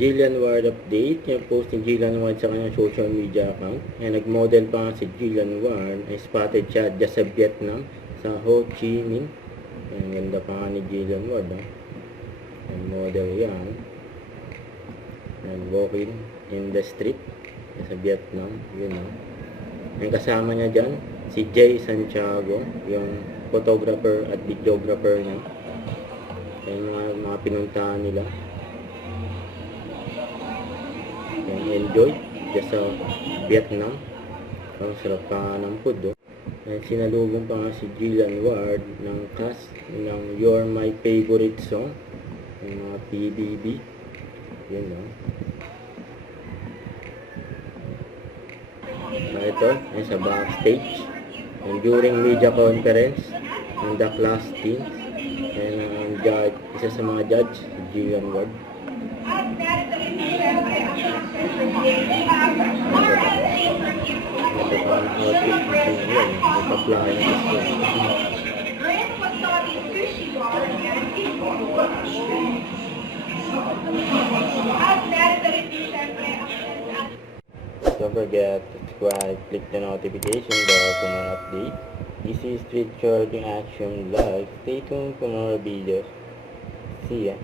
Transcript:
Jillian Ward update. Yung post ni Jillian Ward sa kanyang social media account. And nag-model pa nga si Jillian Ward. Ay spotted siya dyan sa Vietnam, sa Ho Chi Minh. Ang ganda pa nga ni Jillian Ward. Ang model yan. Nag-walking in the street sa Vietnam. Yun o. Ang kasama niya dyan, si Jay Santiago, yung photographer at videographer niya. Yung mga pinuntahan nila. Yung enjoy dyan sa Vietnam. Ang sarap pa nga ng food. Sinalubong pa nga si Jillian Ward ng cast ng You're My Favorite Song. Yung mga PBB. Yun o. Ito, yung sa backstage. And during media conference ng The Class Teams. And ang judge, isa sa mga judge, si Jillian Ward. Ito pa ang outfit ni Jillian. Ipa-fly na gusto. Don't forget to subscribe, click the notification bell for more updates. This is Street Charging Action Live. Stay tuned for more videos. See ya.